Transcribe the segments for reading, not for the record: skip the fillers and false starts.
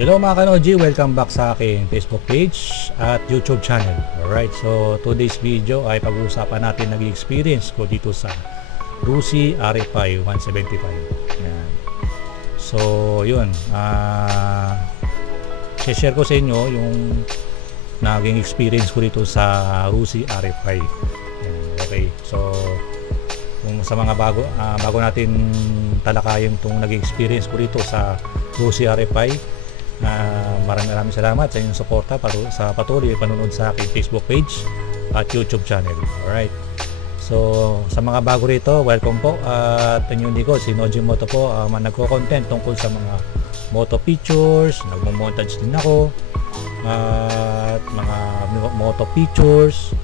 Hello mga kanoji, welcome back sa aking Facebook page at YouTube channel. Alright, so today's video ay pag-uusapan natin naging experience ko dito sa Rusi RFI 175. Yan. So yun, share ko sa inyo yung naging experience ko dito sa Rusi RFI. Yan. Okay, so kung sa mga bago natin talakayin itong naging experience ko dito sa Rusi RFI, maraming salamat sa inyong suporta sa patuloy panonood sa aking Facebook page at YouTube channel. Alright, so sa mga bago rito, welcome po. At inyong likod, si Noji Moto po, nagko-content tungkol sa mga moto pictures, nagmo-montage din ako at mga moto pictures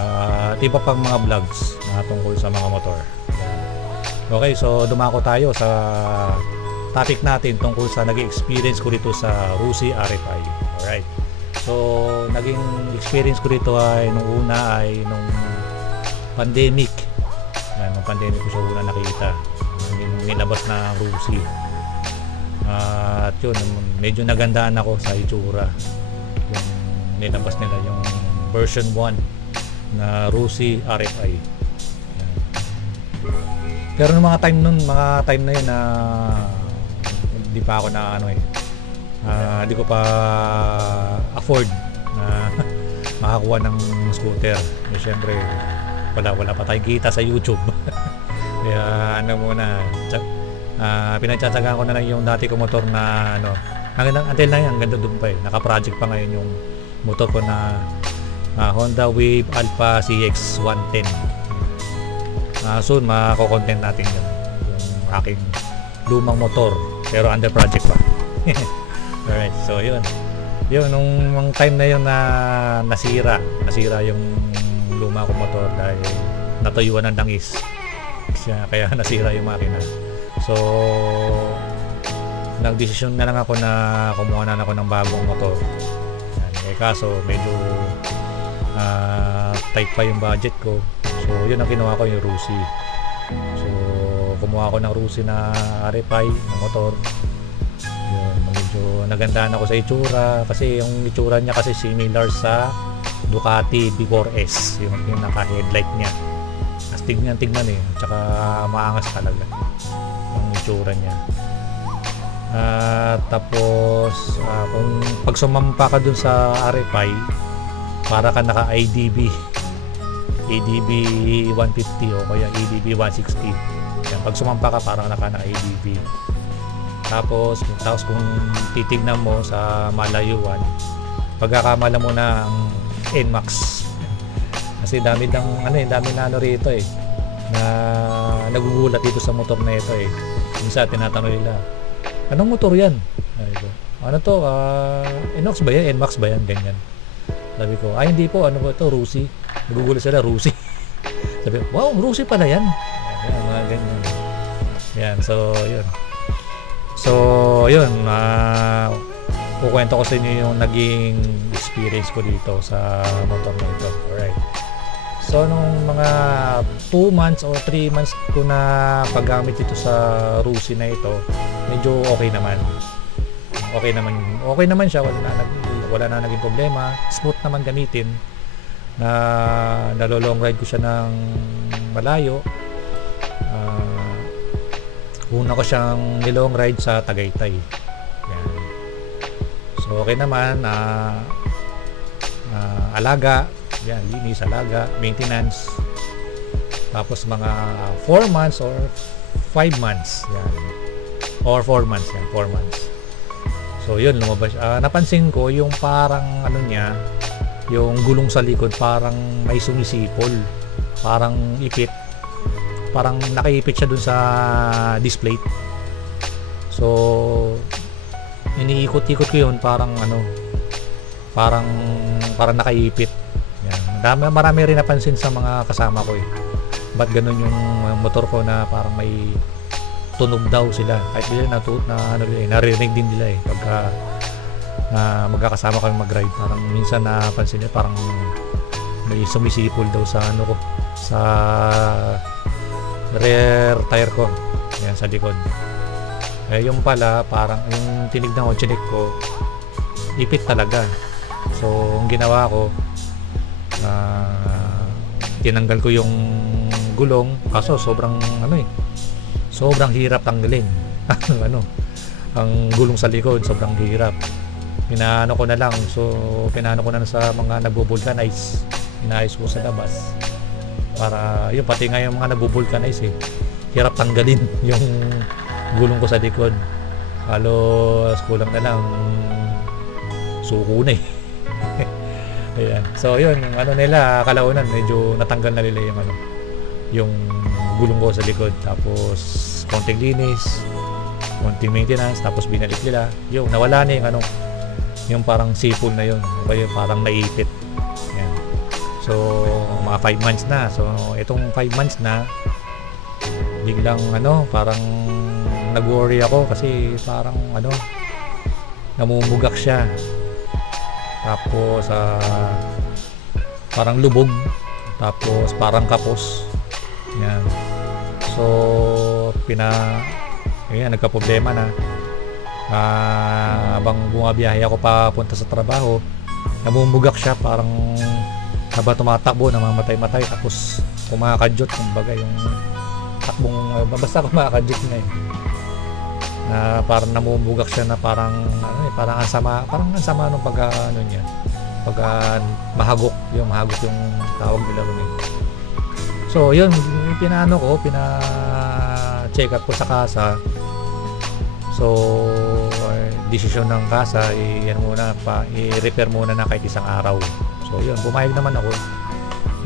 at iba pang mga vlogs na tungkol sa mga motor. Okay, so dumako tayo sa topic natin tungkol sa naging experience ko dito sa Rusi RFI. Alright, so naging experience ko dito ay nung una ay nung pandemic. Nung pandemic ko siya una nakita, nung nilabas na Rusi. At yun, medyo nagandaan ako sa itsura yung nilabas nila, yung version 1 na Rusi RFI. Pero nung mga time na yun na hindi pa ako na hindi ko pa afford na makakuha ng scooter. Siyempre wala pa tayong kita sa YouTube. Kaya pinagtsatsagaan ko na lang yung dati ko motor na until na yan, ganda doon pa naka-project pa ngayon yung motor ko na Honda Wave Alpha CX 110. Soon mako-content natin yun, yung aking lumang motor pero under project pa. Alright, so yun nung time na yun na nasira yung luma kong motor dahil natuyuan ng dangis kaya nasira yung makina. So nagdesisyon na lang ako na kumuha na ako ng bagong motor. Kaso medyo tight pa yung budget ko, so yun ang ginawa ko, yung Rusi. So kumuha ako ng Rusi na RFI na motor. Yun, medyo nagandaan ako sa itsura kasi yung itsura niya kasi similar sa Ducati V4S, yung naka-headlight niya. As tignan tsaka maangas talaga yung itsura niya. Tapos kung pag sumampa ka dun sa RFI, para ka naka ADB 150 o kaya ADB 160. Yan, pag sumampa ka parang naka ADB. Tapos kung titignan mo sa malayuan, pagkakamala mo na ang NMAX. Kasi dami na rito na nagugulat dito sa motor na ito Minsan tinatanong nila, anong motor yan? Ano to? NMAX ba yan? NMAX ba yan? Ganyan. Sabi ko, hindi po, ano po ito? Rusi. Nagugulat sila, Rusi. Sabi ko, wow, Rusi pala yan. Yan, mga ganyan. Yan, so yun, kukwento ko sa inyo yung naging experience ko dito sa motor na ito. Alright. So nung mga 2 months or 3 months ko na paggamit dito sa Rusi na ito, medyo okay naman siya. Wala na naging problema, smooth naman gamitin. Nalolong ride ko siya ng malayo. Una ko siyang nilong ride sa Tagaytay. Yan. So okay naman. Alaga, yan, linis, alaga, maintenance. Tapos mga 4 months or 5 months, yan, or 4 months, yan, 4 months. So yun, lumabas. Napansin ko yung parang yung gulong sa likod parang may sumisipol, parang ipit, parang nakaipit siya dun sa display. So iniikot-ikot ko yun, parang nakaipit. Yan. Marami rin napansin sa mga kasama ko ba't ganun yung motor ko na parang may tunog daw sila, kahit nila naririnig din nila pagka magkakasama kami mag-ride. Parang minsan napansin nila parang may sumisipol daw sa sa rear tire ko, yan, sa likod. Yung pala parang yung tinignan ko, chinik ko, ipit talaga. So ang ginawa ko, tinanggal ko yung gulong, kaso sobrang sobrang hirap tanggalin. Ang gulong sa likod sobrang hirap. Pinaano ko na lang, sa mga nagbo-vulcanize, inaayos ko sa labas para yung pati nga yung mga nagbo-vulcanize hirap tanggalin yung gulong ko sa likod. Halos kulang na lang suko na ayan. So yun, nila kalaunan medyo natanggal na nila yung gulong ko sa likod, tapos konting linis, konting maintenance, tapos binalik nila, yung nawala na yung parang sipol na yun, o kaya parang naipit. Ayan. So mga 5 months na. So itong 5 months na biglang parang nag-worry ako kasi parang namumugak siya, tapos parang lubog, tapos parang kapos. Yan. So nagka-problema na. Habang bumabiyahe ako papunta sa trabaho, namumugak siya, parang habang tumatakbo namamatay-matay, tapos kumakadyot, kumbaga yung takbong basta kumakadyot na parang namumugak siya, na parang parang ang sama nung pag mahagok yung tawag nila ron So yun, pina-check up ko sa kasa. So desisyon ng kasa, i-repair muna na kahit isang araw. So yun, pumayag naman ako.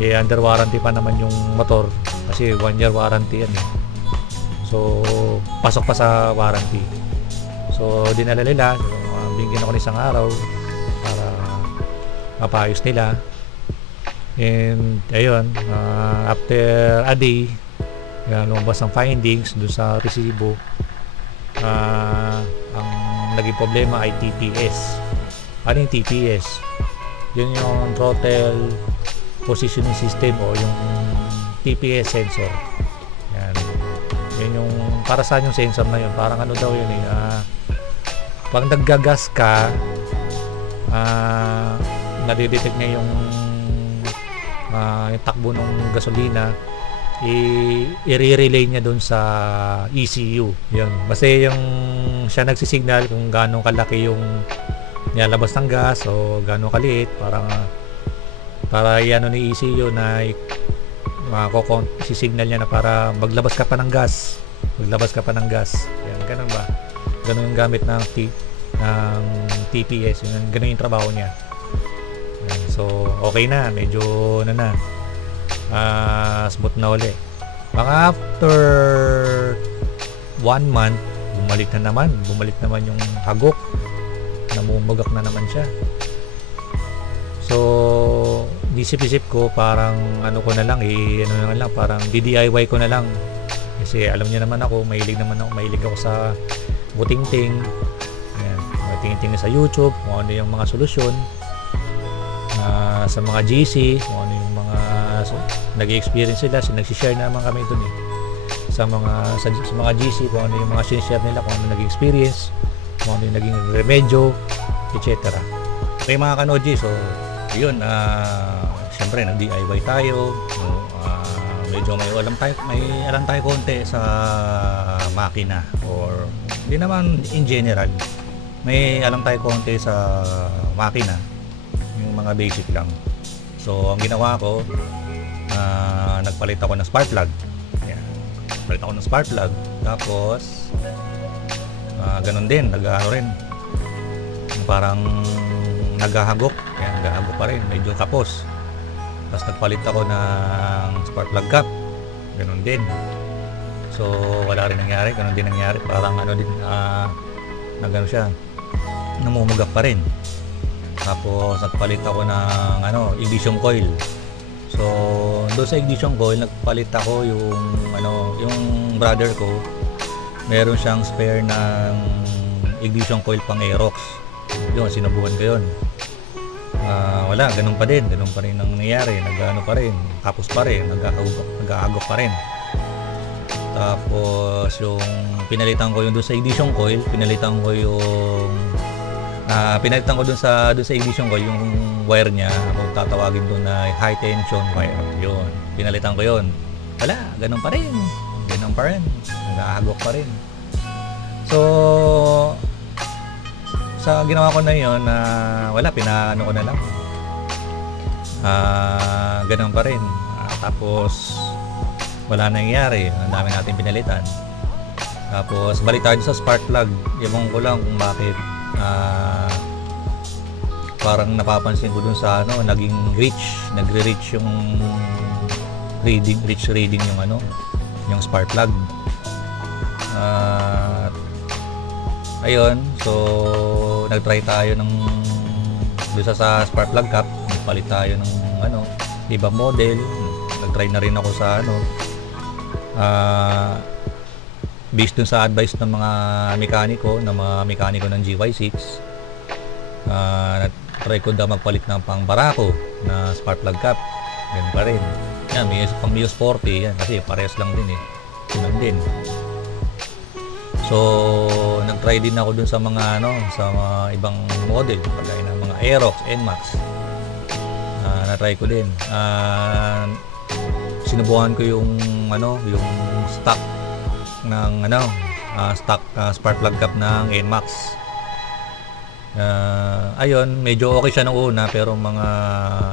Under warranty pa naman yung motor kasi 1 year warranty yan So pasok pa sa warranty. So dinala nila, bigyan ako ng isang araw para mapayos nila. And ayun, after a day, lumabas ang findings doon sa resibo. Ang naging problema ay TPS. Ano yung TPS? Yun yung throttle positioning system, o yung TPS sensor. Yun yung para saan yung sensor na yun, parang daw yun pag naggagas ka, nadidetect niya yung takbo ng gasolina, i-relay niya doon sa ECU. Yun, basta yung siya nagsisignal kung gaano kalaki yung nilalabas ng gas o gaano kaliit, para ni ECU na sisignal niya na para maglabas ka pa ng gas. Yan, ganun ba? Ganun yung gamit ng TPS. Ganun yung trabaho niya. Yan. So okay na, medyo smooth na uli. Mga after 1 month, bumalik naman yung hagok, namumugak na naman siya. So isip-isip ko, parang parang DIY ko na lang, kasi alam niya naman ako, mahilig ako sa butingting. Ayan, tingin-tingin sa YouTube kung ano yung mga solusyon, sa mga GC kung ano yung mga nag-experience sila, nagsishare naman kami dun sa mga GC kung ano yung mga sinishare nila, kung ano nag-experience, kung ano yung naging remedyo, etc. Okay mga kanoji, so yun, siyempre nag-DIY tayo, medyo may alam tayo konti sa makina, or hindi naman in general, may alam tayo konti sa makina, yung mga basic lang. So ang ginawa ko, nagpalit ako ng spark plug. Tapos ganun din, parang naghahagok pa rin, medyo kapos. Tapos nagpalit ako ng spark plug cap, ganun din. So wala rin nangyari, ganun din nangyari, parang nagano siya, namumugak pa rin. Tapos nagpalit ako ng ignition coil. So doon sa ignition coil, nagpalit ako yung brother ko, meron siyang spare ng ignition coil pang Aerox. Yun, sinubukan ko yun. Wala, ganun pa rin ang nangyayari, nagano pa rin, tapos pa rin, nag-aagok pa rin. Tapos yung pinalitan ko yung doon sa ignition coil, pinalitan ko doon sa ignition coil yung wire niya, kung tatawagin doon na high tension wire. Yun, pinalitan ko yun. Wala, ganun pa rin. Nagahagok pa rin. So sa ginawa ko na yun, wala, pinaano ko na lang. Ganun pa rin. Tapos wala nangyayari, ang dami natin pinalitan. Tapos balik tayo sa spark plug. Ewan ko lang kung bakit parang napapansin ko dun sa naging nagre-reach yung reading yung spark plug. Ayun, so nagtry tayo ng doon sa spark plug cap, palit tayo ng ibang model. Nagtry na rin ako sa based dun sa advice ng mga mekaniko ng GY6. Try ko daw magpalit ng pang Barako na spark plug cap. Ganun pa rin. Yan, may pang Mios 40 yan kasi parehas lang din Yun din. So nagtry din ako dun sa mga sa mga ibang model kagaya ng mga Aerox, NMAX. Na-try ko din. Sinubukan ko yung stock ng spark plug cap ng NMAX. Ayun, medyo okay siya nung una, pero mga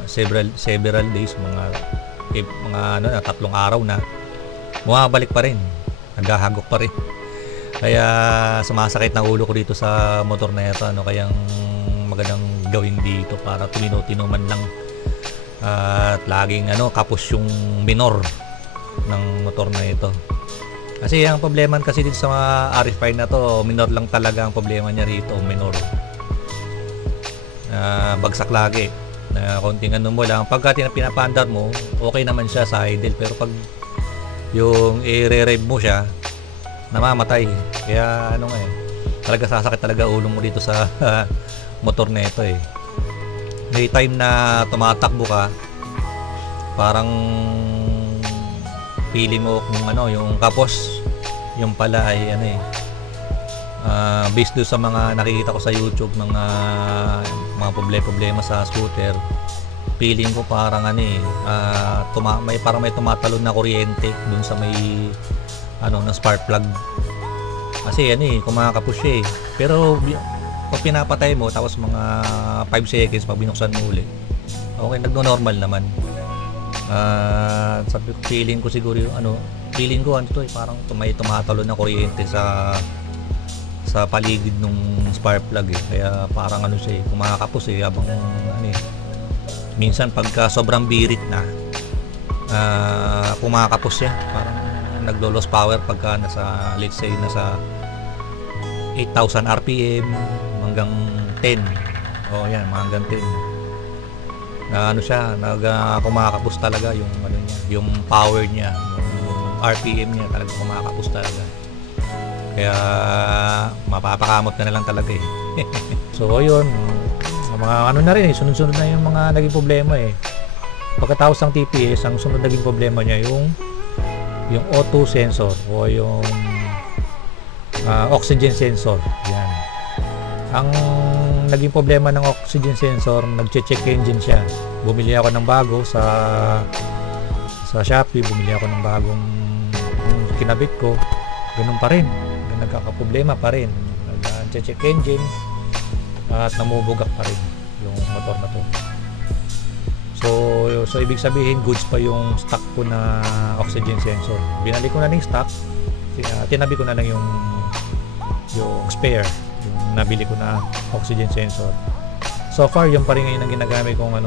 several days, mga 3 araw na bumabalik pa rin, naghahagok pa rin. Kaya sumasakit ng ulo ko dito sa motor na ito. Kayang magandang gawin dito para tumino-tino man lang at laging kapos yung minor ng motor na ito. Kasi ang problema kasi dito sa mga RF5 na to, minor lang talaga ang problema niya rito, minor. Bagsak lagi. Konting mo lang. Pagka pinapandar mo, okay naman siya sa idle, pero pag yung i-rev mo siya, namamatay. Kaya talaga sasakit talaga ulo mo dito sa motor na ito May time na tumatakbo ka, parang pili mo kung yung kapos, yung pala ay based doon sa mga nakikita ko sa YouTube, mga problema sa scooter, feeling ko parang parang may tumatalon na kuryente doon sa may ng spark plug. Kasi kumakapos siya pero pag pinapatay mo tapos mga 5 seconds pag binuksan mo ulit, okay, nagno-normal naman. Sabi ko, feeling ko siguro feeling ko parang may tumatalon na kuryente sa paligid nung spark plug kaya parang siya kumakapos habang minsan pagka sobrang birit na kumakapos siya, parang naglo-loss power pagka nasa, let's say, nasa 8,000 RPM hanggang 10. Yan, hanggang 10. Siya, kumakapos talaga yung yung power niya, yung RPM niya, talaga kumakapos talaga. Kaya mapapakamot na lang talaga So yun, mga na rin sunod-sunod na yung mga naging problema Pagkatapos ng TPS, ang sunod naging problema niya yung O2 sensor o yung oxygen sensor. Yan. Ang naging problema ng oxygen sensor, nagche-check engine siya. Bumili ako ng bago sa Shopee, bumili ako ng bagong kinabit ko. Ganun pa rin. Nagkakaproblema pa rin. Nag-check engine at namubugak pa rin yung motor na to. So ibig sabihin goods pa yung stock ko na oxygen sensor. Binalik ko na ng stock, tinabi ko na lang yung spare, yung nabili ko na oxygen sensor. So far yung pa rin ngayon ang ginagamit kong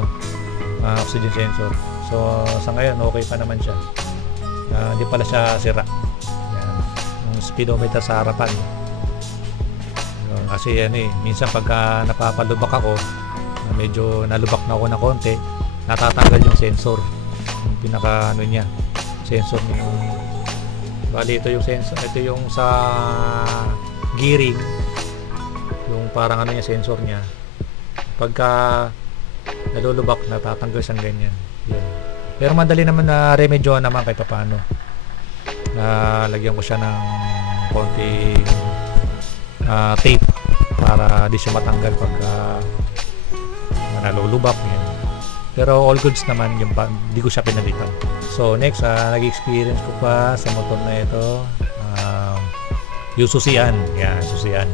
oxygen sensor. So sa ngayon okay pa naman siya. Hindi pala siya sira. Yan. Yung speedometer sa harapan. Kasi minsan pagka napapalubak ako, medyo nalubak na ako na konti, natatanggal yung sensor, yung pinaka niya, sensor niya. Bali ito yung sensor, ito yung sa gearing, yung parang niya, sensor niya. Pagka nalulubak, natatanggal siyang ganyan. Yun. Pero madali naman na remedyo naman kahit paano. lagyan ko siya ng konting tape para di siya matanggal pag nalulubak yan. Pero all goods naman yung di ko siya pinalitan. So next, nag-experience ko pa sa motor na ito yung susian. Yan, susian.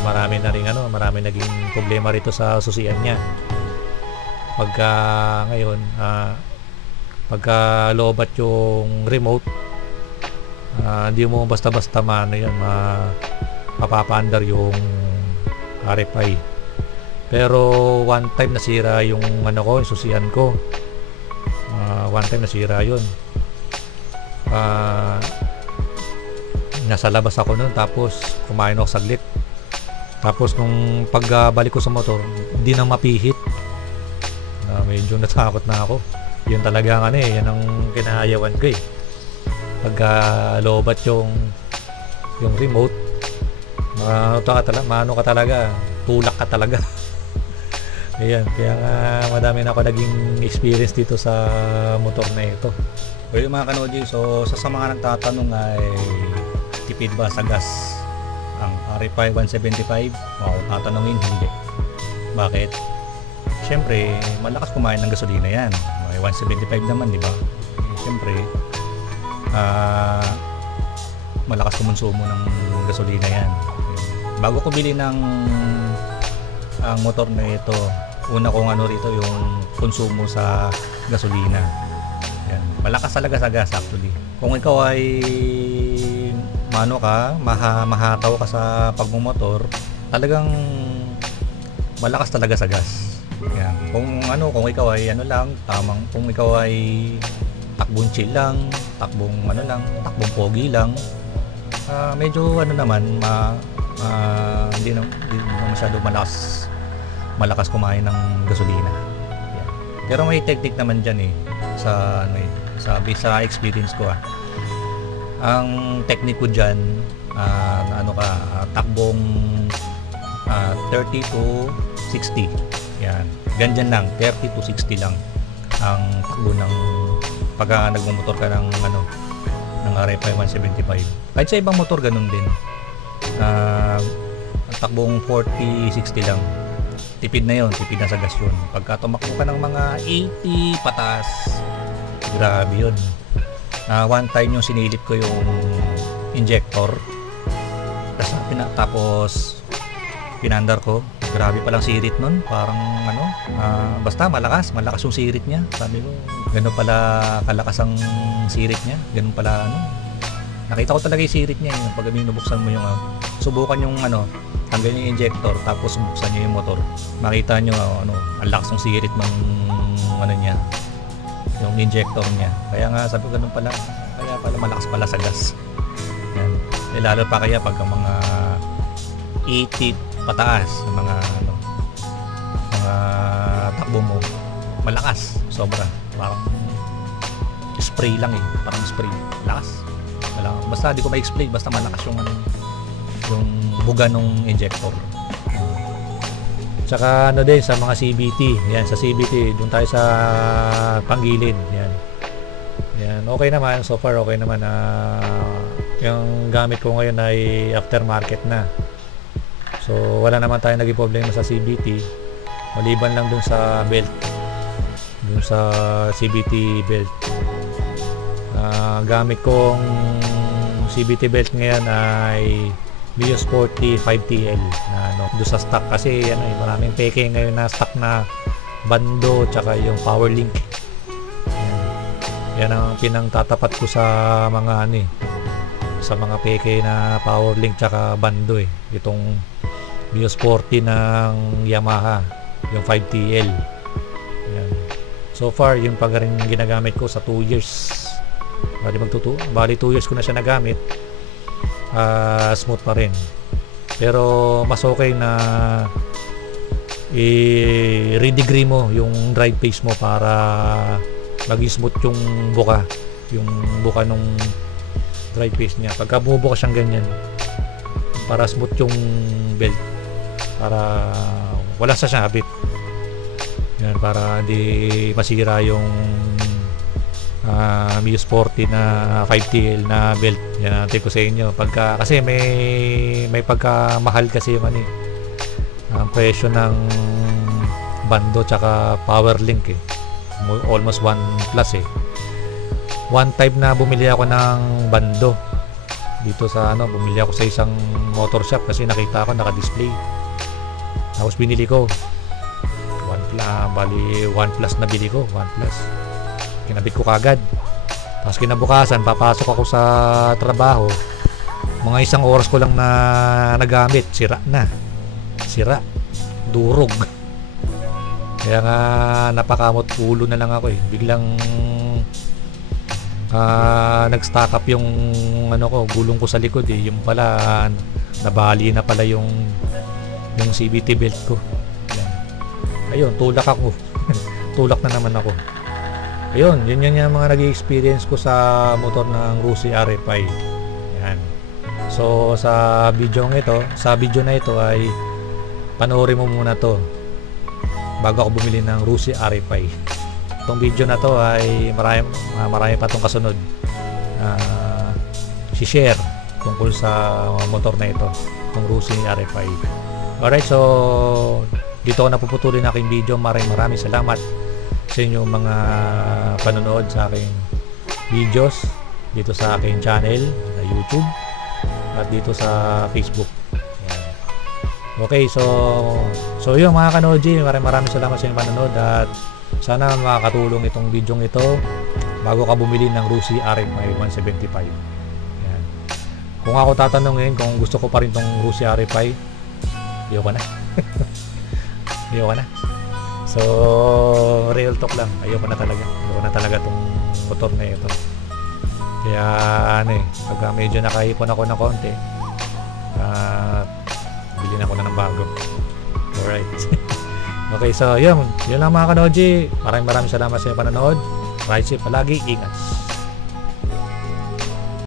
Marami na rin marami naging problema rito sa susian niya. Pagka ngayon, pagka lobat yung remote, hindi mo basta-basta mapapaandar yung RFI. Pero one time nasira yung yung susian ko. One time nasira yun. Nasa labas ako noon, tapos kumain ako saglit. Tapos nung pagbalik ko sa motor, hindi na mapihit. Medyo natakot na ako. Yun talaga yan ang kinahayawan ko eh. Pagka lobat yung remote, maano ka talaga, tulak ka talaga. Ayan, kaya nga madami na ako naging experience dito sa motor na ito. Well, mga kanoji, so sa mga nagtatanong ay tipid ba sa gas ang RFI 175? Tatanungin, hindi. Bakit? Siyempre, malakas kumain ng gasolina yan. May 175 naman, di ba? Siyempre, malakas kumonsumo ng gasolina yan. Bago ko bili ang motor na ito, una kong rito yung konsumo sa gasolina. Yan. Malakas talaga sa gas actually. Kung ikaw ay mahataw ka sa pagmumotor, talagang malakas talaga sa gas. Yan. Kung ikaw ay kung ikaw ay takbong chill lang, takbong pogi lang, medyo hindi na masyado malakas kumain ng gasolina. Yan. Pero may technique naman dyan sa experience ko. Ang technique ko dyan, takbong 30 to 60. Yan. Ganyan lang, 30 to 60 lang ang takbo ng pagka nagmumotor ka ng RFI 175. Kahit sa ibang motor ganun din. Takbong 40-60 lang, tipid na sa gas yun. Pagka tumakbo ka ng mga 80 patas, grabe yun. One time yung sinilip ko yung injector, tapos pinandar ko, grabe palang sirit nun. Parang basta malakas yung sirit niya. Sabi ko, ganun pala kalakas ang sirit niya, ganun pala nakita ko talaga yung sirit niya. Pag binubuksan mo yung subukan yung tanggalin yung injector, tapos buksan nyo yung motor, makita nyo ang lakas ng sirit ng niya, yung injector niya. Kaya nga sabi ko, ganun pala, kaya pala malakas pala sa gas. Yan. Lalo pa kaya pag mga 80 pataas, mga takbo mo, malakas, sobra, parang spray lang parang spray, lakas. Basta di ko ma-explain, basta malakas yung buga ng injector. Tsaka din sa mga CVT, yan, sa CVT doon tayo sa panggilid, yan, okay naman, so far okay naman. Yung gamit ko ngayon ay aftermarket na, so wala naman tayo naging problema sa CVT, maliban lang dun sa belt, dun sa CVT belt. Gamit kong CVT belt ngayon ay Mio Sporty 5TL na doon sa stock, kasi maraming peke ngayon na stock na bando tsaka yung power link. Yan ang pinangtatapat ko sa mga sa mga peke na power link tsaka bando itong Mio Sporty ng Yamaha, yung 5TL. Yan. So far yung pa rin ginagamit ko sa 2 years. Bali 2 years ko na siya nagamit. Smooth pa rin, pero mas okay na i-redegree mo yung drive pace mo para maging smooth yung buka nung drive pace niya. Pagka bumubuka siyang ganyan, para smooth yung belt, para wala sa sabit yan, para di masira yung Muse 40 na 5TL na belt. Yan natin ko sa inyo. Kasi may pagkamahal kasi yung ang presyo ng bando tsaka power link almost 1 plus one time na bumili ako ng bando dito sa bumili ako sa isang motor shop kasi nakita ko naka-display, tapos binili ko 1 plus na bili ko, 1 plus kinabit ko kagad. Tapos kinabukasan papasok ako sa trabaho, mga 1 oras ko lang na nagamit, sira, durog. Kaya nga napakamot ulo na lang ako biglang nag-stack up yung gulong ko sa likod yung pala nabali na pala yung CVT belt ko. Ayun, tulak ako. Tulak na naman ako. Ayun, yun yung mga nag-experience ko sa motor ng Rusi RFI. Yan. So sa video na ito ay panoorin mo muna to bago ako bumili ng Rusi RFI. Itong video na to ay marami pa itong kasunod si-share tungkol sa motor na ito, itong Rusi RFI. Alright, so dito ko napuputulin aking video. Maraming salamat sa inyong mga panonood sa aking videos dito sa aking channel na YouTube at dito sa Facebook. Yan. Okay, so yun mga kanoji, maraming salamat sa inyong panonood at sana makakatulong itong video ito bago ka bumili ng Rusi RFI 175. Yan. Kung ako tatanungin kung gusto ko pa rin itong Rusi RFI, ayoko na. Ayoko na. So real talk lang, ayoko na talaga itong motor na ito. Kaya pagka medyo nakaipon ako ng konti, bilhin ako na ng bago. Alright. Okay, so yun lang mga kanoji. Maraming salamat sa inyong panonood. Ride safe palagi, ingat.